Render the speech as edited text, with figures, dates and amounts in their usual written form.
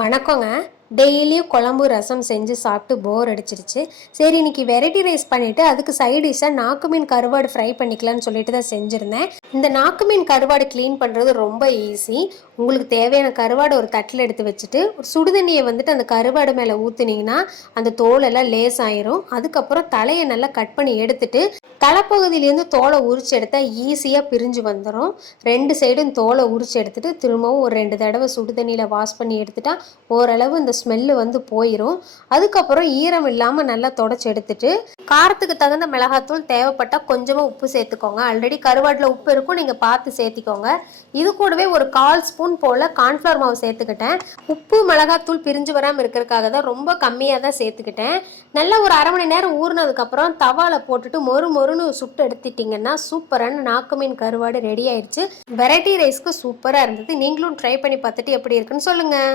வணக்கங்க. டெய்லியும் குழம்பு ரசம் செஞ்சு சாப்பிட்டு போர் அடிச்சிருச்சு. சரி இன்னைக்கு வெரைட்டி ரைஸ் பண்ணிவிட்டு அதுக்கு சைட் டிஷ்ஷாக நாக்கு மீன் கருவாடு ஃப்ரை பண்ணிக்கலான்னு சொல்லிட்டு தான் செஞ்சுருந்தேன். இந்த நாக்கு மீன் கருவாடு க்ளீன் பண்ணுறது ரொம்ப ஈஸி. உங்களுக்கு தேவையான கருவாடு ஒரு தட்டில் எடுத்து வச்சுட்டு ஒரு சுடுதண்ணியை வந்துட்டு அந்த கருவாடு மேலே ஊற்றுனீங்கன்னா அந்த தோலெல்லாம் லேஸ் ஆயிரும். அதுக்கப்புறம் தலையை நல்லா கட் பண்ணி எடுத்துட்டு தலைப்பகுதியிலேருந்து தோலை உரிச்சு எடுத்தால் ஈஸியாக பிரிஞ்சு வந்துடும். 2 சைடும் தோலை உரிச்சு எடுத்துட்டு திரும்பவும் ஒரு 2 தடவை சுடுதண்ணியில் வாஷ் பண்ணி எடுத்துட்டா ஓரளவு இந்த ஸ்மெல்லு வந்து போயிடும். அதுக்கப்புறம் ஈரம் இல்லாமல் நல்லா தொடச்சி எடுத்துட்டு காரத்துக்கு தகுந்த மிளகாத்தூள் தேவைப்பட்டால் கொஞ்சமாக உப்பு சேர்த்துக்கோங்க. ஆல்ரெடி கருவாட்டில் உப்பு இருக்கும், நீங்கள் பார்த்து சேர்த்திக்கோங்க. இது கூடவே ஒரு 1/4 ஸ்பூன் போல் கார்ன்ஃப்ளவர் மாவு சேர்த்துக்கிட்டேன். உப்பு மிளகாத்தூள் பிரிஞ்சு வராமல் இருக்கிறதுக்காக தான் ரொம்ப கம்மியாக தான் சேர்த்துக்கிட்டேன். நல்லா ஒரு 1/2 மணி நேரம் ஊறினதுக்கப்புறம் தவால போட்டுட்டு மொறு மொறுன்னு சுட்டு எடுத்துட்டிங்கன்னா சூப்பரான நாக்கு மீன் கருவாடு ரெடி ஆயிடுச்சு. வெரைட்டி ரைஸ்க்கு சூப்பராக இருந்தது. நீங்களும் ட்ரை பண்ணி பார்த்துட்டு எப்படி இருக்குன்னு சொல்லுங்கள்.